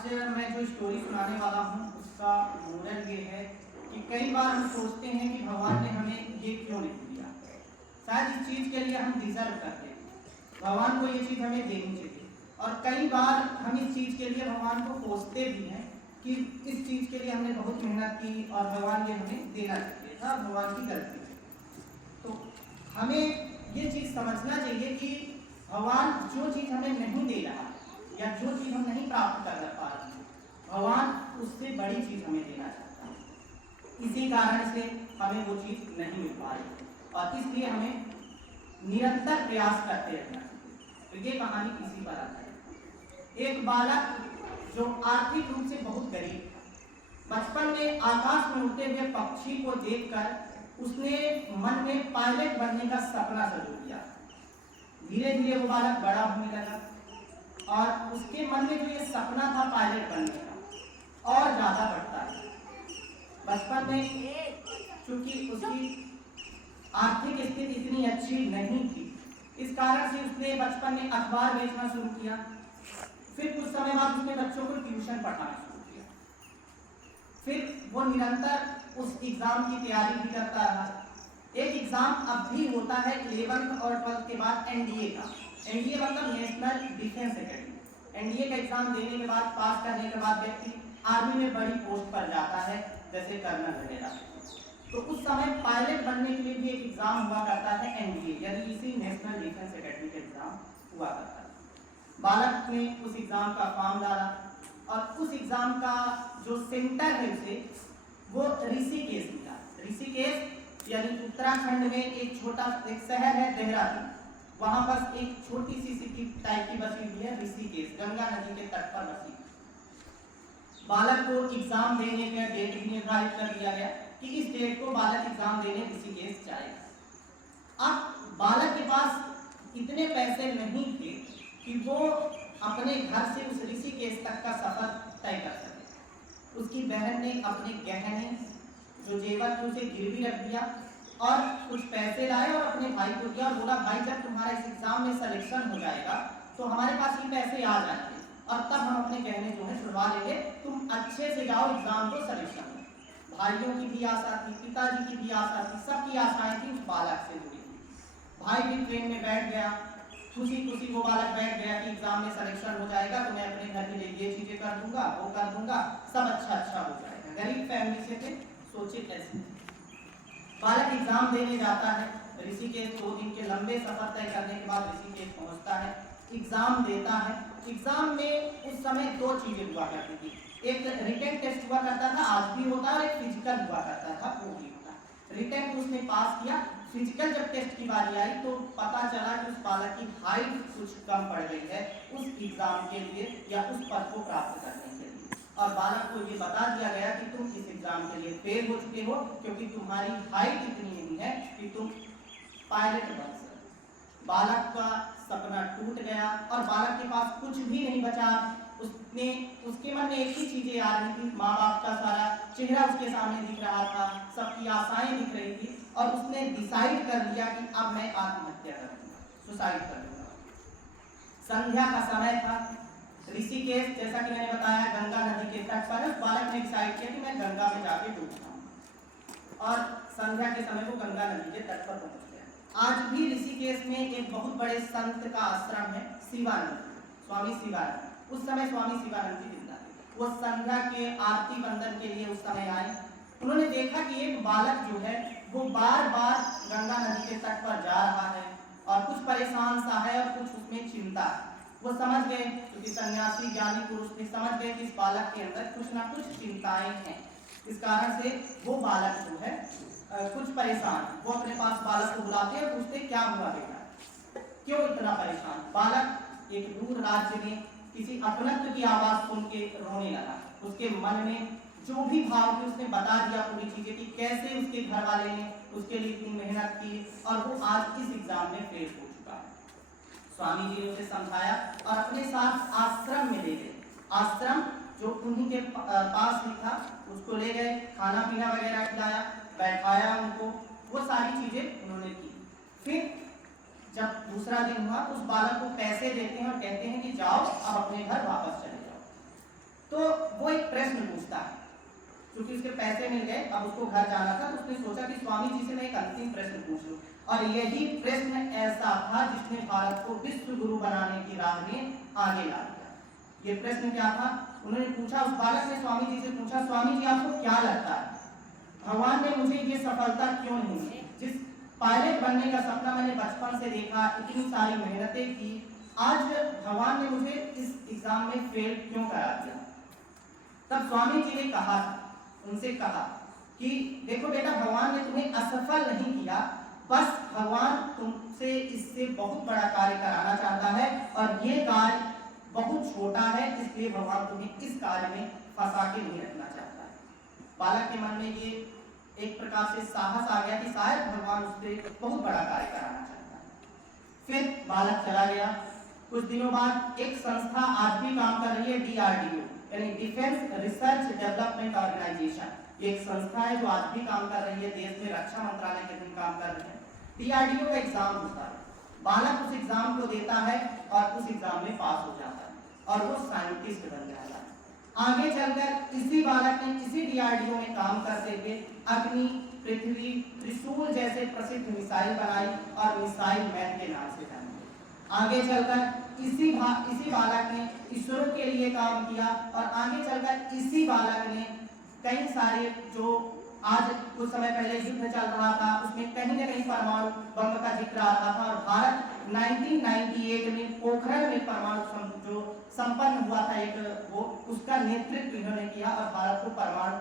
आज मैं जो स्टोरी सुनाने वाला हूँ उसका मोरल ये है कि कई बार हम सोचते हैं कि भगवान ने हमें ये क्यों नहीं दिया। शायद इस चीज़ के लिए हम डिजर्व करते हैं, भगवान को ये चीज़ हमें देनी चाहिए। और कई बार हम इस चीज़ के लिए भगवान को कोसते भी हैं कि इस चीज़ के लिए हमने बहुत मेहनत की और भगवान ये हमें देना चाहिए था, भगवान की गलती है। तो हमें ये चीज़ समझना चाहिए कि भगवान जो चीज़ हमें नहीं दे रहा या जो चीज़ हम नहीं प्राप्त कर पा रहे हैं, भगवान उससे बड़ी चीज़ हमें देना चाहता है। इसी कारण से हमें वो चीज़ नहीं मिल पा रही और इसलिए हमें निरंतर प्रयास करते रहना चाहिए। तो ये कहानी इसी पर आता है। एक बालक जो आर्थिक रूप से बहुत गरीब था, बचपन में आकाश में उड़ते हुए पक्षी को देखकर उसने मन में पायलट बनने का सपना जरूर किया। धीरे धीरे वो बालक बड़ा होने लगा और उसके मन में जो ये सपना था पायलट बनने का और ज्यादा बढ़ता है। बचपन में चूंकि उसकी आर्थिक स्थिति इतनी अच्छी नहीं थी, इस कारण से उसने बचपन में अखबार बेचना शुरू किया। फिर कुछ समय बाद उसने बच्चों को ट्यूशन पढ़ाना शुरू किया। फिर वो निरंतर उस एग्जाम की तैयारी भी करता रहा। एक एग्जाम अब भी होता है 11th और 12th के बाद एनडीए का। एनडीए मतलब नेशनल डिफेंस एकेडमी। एनडीए का एग्जाम देने के बाद, पास करने के बाद व्यक्ति आर्मी में बड़ी पोस्ट पर जाता है, जैसे कर्नल वगैरह। तो उस समय पायलट बनने के लिए भी एक एग्जाम हुआ करता है एनडीए, यानी इसी नेशनल डिफेंस एकेडमी का एग्जाम हुआ करता है। बालक ने उस एग्जाम का फॉर्म डाला और उस एग्जाम का जो सेंटर है उसे वो ऋषिकेश मिला। ऋषिकेश यानी उत्तराखंड में एक छोटा एक शहर है देहरादून, वहां बस एक छोटी सी सिटी टाइप की बसी हुई है ऋषिकेश, गंगा नदी के तट पर बसी। बालक को एग्जाम देने का डेट भी निर्धारित कर दिया गया कि इस डेट को बालक एग्जाम देने ऋषिकेश जाएगा। अब बालक के पास इतने पैसे नहीं थे कि वो अपने घर से उस ऋषिकेश तक का सफर तय कर सके। उसकी बहन ने अपने गहने जो जेवर थे उसे गिरवी रख दिया और कुछ पैसे लाए और अपने भाई को दिया और बोला, भाई जब तुम्हारा इस एग्जाम में सिलेक्शन हो जाएगा तो हमारे पास ये पैसे आ जाएंगे और तब हम अपने गहने जो है छुड़वा लेंगे, तुम अच्छे से जाओ एग्जाम को सिलेक्शन हो। भाइयों की भी आशा थी, पिताजी की भी आशा थी, सबकी आशाएं थी उस बालक से जुड़ी थी। भाई भी ट्रेन में बैठ गया, खुशी खुशी वो बालक बैठ गया कि एग्जाम में सिलेक्शन हो जाएगा तो मैं अपने घर के लिए ये चीजें कर दूंगा, वो कर दूंगा, सब अच्छा हो जाएगा। गरीब फैमिली से थे, सोचे कैसे। बालक एग्जाम देने जाता है ऋषिकेश। 2 दिन के लंबे सफर तय करने के बाद ऋषिकेश पहुंचता है, एग्जाम देता है। एग्जाम में उस समय 2 चीजें हुआ करती थी, एक रिटन टेस्ट हुआ करता था, आज भी होता है, और एक फिजिकल हुआ करता था, वो भी होता। रिटन को उसने पास किया। फिजिकल जब टेस्ट की बारी आई तो पता चला कि उस बालक की हाइट कुछ कम पड़ गई है उस एग्जाम के लिए या उस पद को प्राप्त करने के लिए, और बालक को ये बता दिया गया कि तुम इस एग्जाम के लिए फेल हो चुके हो क्योंकि तुम्हारी हाइट इतनी नहीं है कि तुम पायलट बन सको। बालक का सपना टूट गया और बालक के पास कुछ भी नहीं बचा। उसके मन में एक ही चीजें आ रही थी, माँ बाप का सारा चेहरा उसके सामने दिख रहा था, सबकी आशाएं दिख रही थी और उसने डिसाइड कर लिया कि अब मैं आत्महत्या करूंगा, सुसाइड कर लूंगा। संध्या का समय था। ऋषिकेश जैसा कि मैंने बताया गंगा नदी के तट पर है। बालक ने डिसाइड किया कि मैं गंगा में जाके डूबूंगा और संध्या के समय वो गंगा नदी के तट पर पहुंच गया। आज भी ऋषिकेश में एक बहुत बड़े संत का आश्रम है, शिवानंद, स्वामी शिवानंद। उस समय स्वामी शिवानंद जी जिंदा थे। वो संध्या के आरती बंदन के लिए उस समय आए। उन्होंने देखा कि एक बालक जो है वो बार बार गंगा नदी के तट पर जा रहा है और कुछ परेशान सा है और कुछ उसमें चिंता है। वो समझ गए, क्योंकि सन्यासी ज्ञानी पुरुष थे, समझ गए कि इस बालक के अंदर कुछ ना कुछ चिंताएं हैं। इस कारण से वो बालक जो है कुछ परेशान। वो अपने पास बालक को बुलाते और पूछते, क्या हुआ बेटा, क्यों इतना परेशान। बालक एक दूर राज्य में किसी अपनत्व की आवाज सुन के रोने लगा। उसके मन में जो भी भाव थे उसने बता दिया पूरी चीजें कि कैसे उसके घर वाले ने उसके लिए इतनी मेहनत की और वो आज इस एग्जाम में फेल हो चुका है। स्वामी जी ने उसे समझाया और अपने साथ आश्रम में ले गए। आश्रम जो उन्हीं के पास ही था, उसको ले गए, खाना पीना वगैरह खिलाया, बैठाया उनको, वो सारी चीजें उन्होंने की। फिर जब दूसरा दिन हुआ तो उस बालक को पैसे देते हैं और कहते हैं कि जाओ अब अपने घर वापस चले जाओ। तो वो एक प्रश्न पूछता है, क्योंकि उसके पैसे मिल गए, अब उसको घर जाना था, तो उसने सोचा कि स्वामी जी से मैं एक अंतिम प्रश्न पूछ लूं। और यही प्रश्न ऐसा था जिसने भारत को विश्व गुरु बनाने की राह में आगे ला दिया। ये प्रश्न क्या था? उन्होंने पूछा, उस बालक ने स्वामी जी से पूछा, स्वामी जी आपको क्या लगता है भगवान ने मुझे ये सफलता क्यों नहीं दी? जिस पायलट बनने का सपना मैंने बचपन से देखा, इतनी सारी मेहनतें की, आज भगवान ने मुझे इस एग्जाम में फेल क्यों करा दिया? तब स्वामी जी ने कहा, उनसे कहा कि देखो बेटा, भगवान ने तुम्हें असफल नहीं किया, बस भगवान तुमसे इससे बहुत बड़ा कार्य कराना चाहता है और ये कार्य बहुत छोटा है, इसलिए भगवान तुम्हें इस कार्य में फंसा के नहीं रखना चाहता है। बालक के मन में ये एक प्रकार से साहस आ गया कि शायद भगवान उससे बहुत बड़ा कार्य कराना चाहता है। फिर बालक चला गया। कुछ दिनों बाद एक संस्था आज भी काम कर रही है, DRDO यानी डिफेंस रिसर्च डेवलपमेंट ऑर्गेनाइजेशन। एक संस्था है जो आज भी काम कर रही है, देश में रक्षा मंत्रालय के अधीन काम कर रहे हैं। DRDO का एग्जाम होता है, बालक उस एग्जाम को देता है और उस एग्जाम में पास हो जाता है और वो साइंटिस्ट बन जाता है। आगे चलकर इसी बालक ने इसी DRDO में काम करते हुए अग्नि, पृथ्वी, त्रिशूल जैसे प्रसिद्ध मिसाइल बनाई और मिसाइल मैन के नाम से जानी गई। आगे चलकर इसी बालक ने इसरो के लिए काम किया और आगे चलकर इसी बालक ने कई सारे, जो आज कुछ समय पहले युद्ध चल रहा था उसमें कहीं न कहीं परमाणु बम का जिक्र आ रहा था, और भारत 1998 में पोखरण में परमाणु जो संपन्न हुआ था एक, वो उसका नेतृत्व इन्होंने किया और भारत को परमाणु